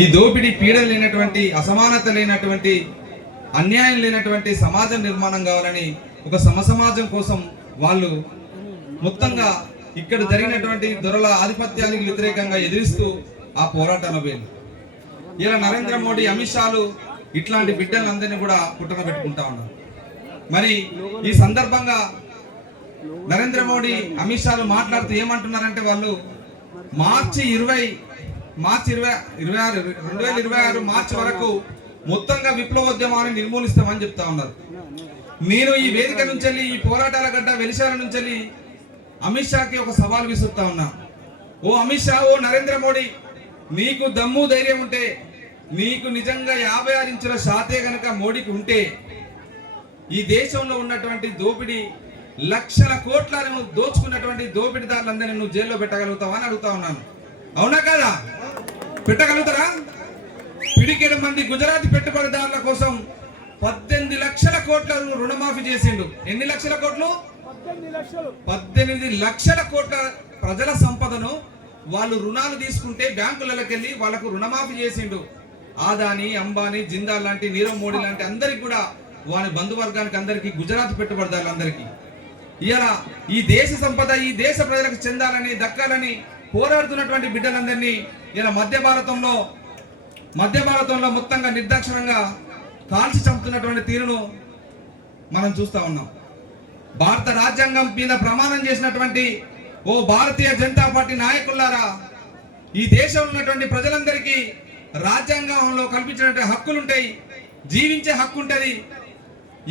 ఈ దోపిడీ పీడలు లేనటువంటి, అసమానత లేనటువంటి, అన్యాయం లేనటువంటి సమాజం నిర్మాణం కావాలని ఒక సమసమాజం కోసం వాళ్ళు మొత్తంగా ఇక్కడ జరిగినటువంటి దొరల ఆధిపత్యానికి వ్యతిరేకంగా ఎదిరిస్తూ ఆ పోరాటాల పేరు ఇలా నరేంద్ర మోడీ, అమిత్ షాలు ఇట్లాంటి బిడ్డలందరినీ కూడా పుట్టన పెట్టుకుంటా ఉన్నారు. మరి ఈ సందర్భంగా నరేంద్ర మోడీ, అమిత్ షాలు మాట్లాడుతూ ఏమంటున్నారంటే, వాళ్ళు మార్చి 2026 మార్చి వరకు మొత్తంగా విప్లవోద్యమాన్ని నిర్మూలిస్తామని చెప్తా ఉన్నారు. నేను ఈ వేదిక నుంచి, ఈ పోరాటాల గడ్డ వెలిశాల నుంచి అమిత్ షాకి ఒక సవాల్ విసురుతా ఉన్నా. ఓ అమిత్ షా, ఓ నరేంద్ర మోడీ, నీకు దమ్ము ధైర్యం ఉంటే, నీకు నిజంగా 56 ఇంచుల షాతే గనక మోడీకి ఉంటే, ఈ దేశంలో ఉన్నటువంటి దోపిడీ లక్షల కోట్లను దోచుకున్నటువంటి దోపిడీదారులందరినీ నువ్వు జైల్లో పెట్టగలుగుతావా అని అడుగుతా ఉన్నాను. అవునా కాదా? పెట్టగలుగుతారా? పిడికెడు మంది గుజరాతీ పెట్టుబడిదారుల కోసం 18 లక్షల కోట్లను రుణమాఫీ చేసిండు. ఎన్ని లక్షల కోట్లు? 18 లక్షల కోట్ల ప్రజల సంపదను వాళ్ళు రుణాలు తీసుకుంటే బ్యాంకులకి వెళ్ళి వాళ్ళకు రుణమాఫీ చేసిండు. ఆదాని, అంబానీ, జిందాల్ లాంటి, నీరవ్ మోడీ లాంటి అందరికి కూడా, వారి బంధువర్గానికి అందరికీ, గుజరాత్ పెట్టుబడిదారులందరికీ ఇలా ఈ దేశ సంపద ఈ దేశ ప్రజలకు చెందాలని, దక్కాలని పోరాడుతున్నటువంటి బిడ్డలందరినీ ఇలా మధ్య భారతంలో మొత్తంగా నిర్దాక్షిణంగా కాల్చి చంపుతున్నటువంటి తీరును మనం చూస్తా ఉన్నాం. భారత రాజ్యాంగం మీద ప్రమాణం చేసినటువంటి ఓ భారతీయ జనతా పార్టీ నాయకులారా, ఈ దేశంలో ఉన్నటువంటి ప్రజలందరికీ రాజ్యాంగంలో కల్పించినటువంటి హక్కులుంటాయి, జీవించే హక్కు ఉంటుంది.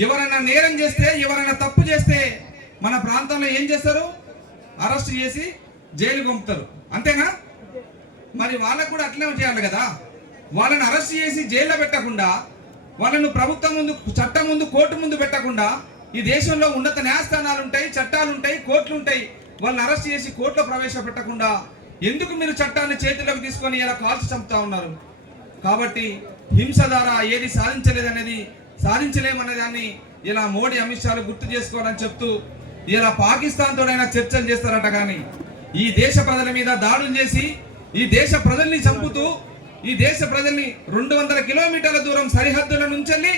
ఎవరైనా నేరం చేస్తే, ఎవరైనా తప్పు చేస్తే మన ప్రాంతంలో ఏం చేస్తారు? అరెస్ట్ చేసి జైలు పంపుతారు. అంతేనా? మరి వాళ్ళకు కూడా అట్లే చేయాలి కదా. వాళ్ళని అరెస్ట్ చేసి జైల్లో పెట్టకుండా, వాళ్ళను ప్రభుత్వం ముందు, చట్టం ముందు, కోర్టు ముందు పెట్టకుండా, ఈ దేశంలో ఉన్నత న్యాయస్థానాలు ఉంటాయి, చట్టాలు ఉంటాయి, కోర్టులు ఉంటాయి. వాళ్ళని అరెస్ట్ చేసి కోర్టులో ప్రవేశపెట్టకుండా ఎందుకు మీరు చట్టాన్ని చేతిలోకి తీసుకొని ఇలా కాల్చి చంపుతా ఉన్నారు? కాబట్టి హింస ద్వారా ఏది సాధించలేమనే దాన్ని ఇలా మోడీ, అమిత్ షాలు గుర్తు చేసుకోవాలని చెప్తూ ఇలా పాకిస్తాన్ తోడైనా చర్చలు చేస్తారట. కానీ ఈ దేశ ప్రజల మీద దాడులు చేసి, ఈ దేశ ప్రజల్ని చంపుతూ, ఈ దేశ ప్రజల్ని 200 కిలోమీటర్ల దూరం సరిహద్దుల నుంచి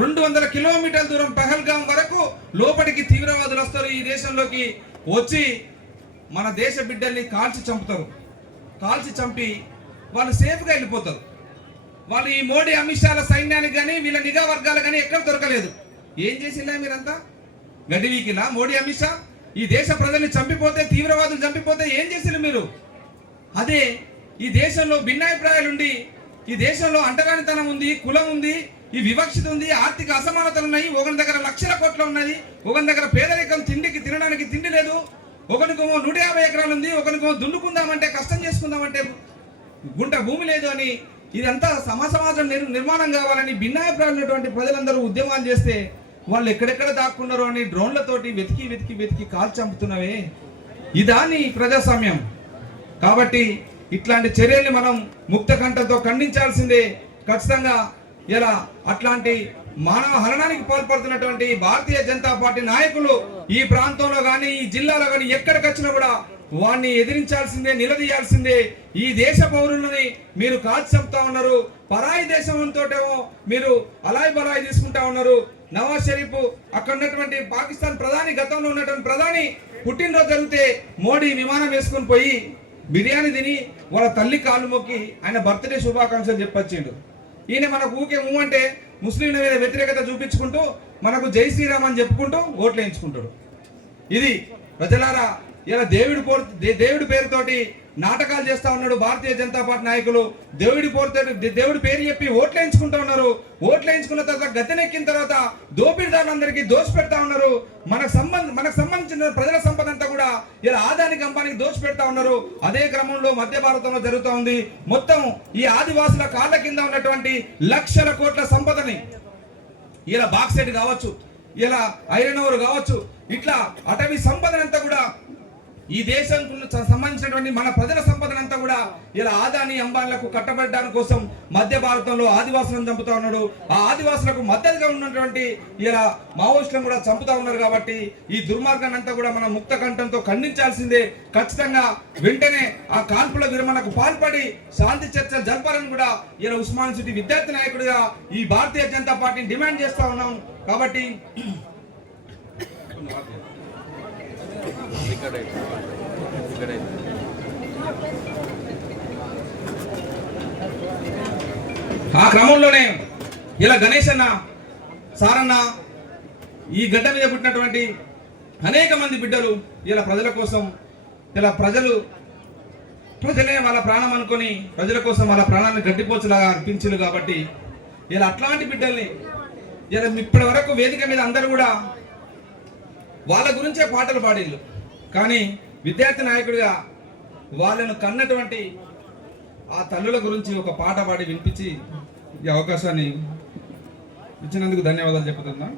200 కిలోమీటర్ల దూరం పహల్గాం వరకు లోపలికి తీవ్రవాదులు వస్తారు. ఈ దేశంలోకి వచ్చి మన దేశ బిడ్డల్ని కాల్చి చంపుతారు. కాల్చి చంపి వాళ్ళు సేఫ్గా వెళ్ళిపోతారు. వాళ్ళు ఈ మోడీ, అమిత్ షాల సైన్యానికి కానీ, వీళ్ళ నిఘా వర్గాలు కానీ ఎక్కడ దొరకలేదు. ఏం చేసిల్లా మీరంతా? గడ్డి వీకిలా మోడీ, అమిత్ షా ఈ దేశ ప్రజల్ని చంపిపోతే, తీవ్రవాదులు చంపిపోతే ఏం చేసిల్లు మీరు? అదే ఈ దేశంలో భిన్నాభిప్రాయాలుండి, ఈ దేశంలో అంటరానితనం ఉంది, కులం ఉంది, ఈ వివక్షత ఉంది, ఆర్థిక అసమానతలు ఉన్నాయి. ఒకరి దగ్గర లక్షల కోట్లు ఉన్నది, ఒకరి దగ్గర పేదరికం, తినడానికి తిండి లేదు, ఒకరికేమో 150 ఎకరాలు ఉంది, ఒకరికేమో దున్నుకుందామంటే, కష్టం చేసుకుందామంటే గుంట భూమి లేదు అని, ఇదంతా సమాజం నిర్మాణం కావాలని భిన్నాభిప్రాయాలు ఉన్నటువంటి ప్రజలందరూ ఉద్యమాలు చేస్తే వాళ్ళు ఎక్కడెక్కడ దాక్కున్నారో అని డ్రోన్లతోటి వెతికి కాల్చి చంపుతున్నవే. ఇదాని ప్రజాస్వామ్యం. కాబట్టి ఇట్లాంటి చర్యల్ని మనం ముక్త కంఠంతో ఖండించాల్సిందే. ఖచ్చితంగా ఇలా అట్లాంటి మానవ హరణానికి పాల్పడుతున్నటువంటి భారతీయ జనతా పార్టీ నాయకులు ఈ ప్రాంతంలో కానీ, ఈ జిల్లాలో కానీ ఎక్కడికి వచ్చినా కూడా వాడిని ఎదిరించాల్సిందే, నిలదీయాల్సిందే. ఈ దేశ పౌరులని మీరు కాల్చి చంపుతా ఉన్నారు. పరాయి దేశంతోటేమో మీరు అలాయి బలాయి తీసుకుంటా ఉన్నారు. నవాజ్ షరీఫ్, అక్కడ ఉన్నటువంటి పాకిస్తాన్ ప్రధాని, గతంలో ఉన్నటువంటి ప్రధాని పుట్టినరోజు జరిగితే మోడీ విమానం వేసుకుని పోయి బిర్యానీ తిని వాళ్ళ తల్లి కాళ్ళు మొక్కి ఆయన బర్త్డే శుభాకాంక్షలు చెప్పొచ్చిండు. ఈయన మనకు ఊకే అంటే ముస్లింల మీద వ్యతిరేకత చూపించుకుంటూ, మనకు జై శ్రీరామ్ అని చెప్పుకుంటూ ఓట్లు వేయించుకుంటాడు. ఇది ప్రజలారా, ఇలా దేవుడి పేరుతోటి నాటకాలు చేస్తా ఉన్నాడు భారతీయ జనతా పార్టీ నాయకులు. దేవుడి పేరు చెప్పి ఓట్లు వేయించుకుంటా ఉన్నారు. ఓట్లు వేయించుకున్న తర్వాత గద్దెనెక్కిన తర్వాత దోపిడీదారులందరికీ దోషి పెడతా ఉన్నారు. మనకు సంబంధించిన ప్రజల సంపద అంతా కూడా ఇలా ఆదానికి, అంబానికి దోషి పెడతా ఉన్నారు. అదే క్రమంలో మధ్య భారతంలో జరుగుతూ ఉంది. మొత్తం ఈ ఆదివాసుల కాళ్ళ కింద ఉన్నటువంటి లక్షల కోట్ల సంపదని, ఇలా బాక్సైట్ కావచ్చు, ఇలా ఐరన్ ఓర్ కావచ్చు, ఇట్లా అటవీ సంపదనంతా కూడా ఈ దేశం సంబంధించినటువంటి మన ప్రజల సంపదనంతా కూడా ఇలా ఆదాని అంబానీలకు కట్టబెట్టడానికి కోసం మధ్య భారతంలో ఆదివాసులను చంపుతా ఉన్నాడు. ఆ ఆదివాసులకు మద్దతుగా ఉన్నటువంటి ఇలా మావోయిస్టులను కూడా చంపుతా ఉన్నారు. కాబట్టి ఈ దుర్మార్గాన్ని అంతా కూడా మనం ముక్త కంఠంతో ఖండించాల్సిందే. ఖచ్చితంగా వెంటనే ఆ కాల్పుల విరమణకు పాల్పడి శాంతి చర్చలు జరపాలని కూడా ఇలా ఉస్మాన్ సిటీ విద్యార్థి నాయకుడిగా ఈ భారతీయ జనతా పార్టీని డిమాండ్ చేస్తా ఉన్నాం. కాబట్టి ఆ క్రమంలోనే ఇలా గణేష్ అన్న, సారన్న, ఈ గడ్డ మీద పుట్టినటువంటి అనేక మంది బిడ్డలు ఇలా ప్రజల కోసం, ఇలా ప్రజలే వాళ్ళ ప్రాణం అనుకొని ప్రజల కోసం వాళ్ళ ప్రాణాన్ని గడ్డిపోచలాగా అర్పించారు. కాబట్టి ఇలా అట్లాంటి బిడ్డల్ని ఇలా ఇప్పటి వరకు వేదిక మీద అందరూ కూడా వాళ్ళ గురించే పాటలు పాడిళ్ళు. కానీ విద్యార్థి నాయకుడిగా వాళ్ళను కన్నటువంటి ఆ తల్లుల గురించి ఒక పాట పాడి వినిపించి ఈ అవకాశాన్ని ఇచ్చినందుకు ధన్యవాదాలు చెప్తున్నా.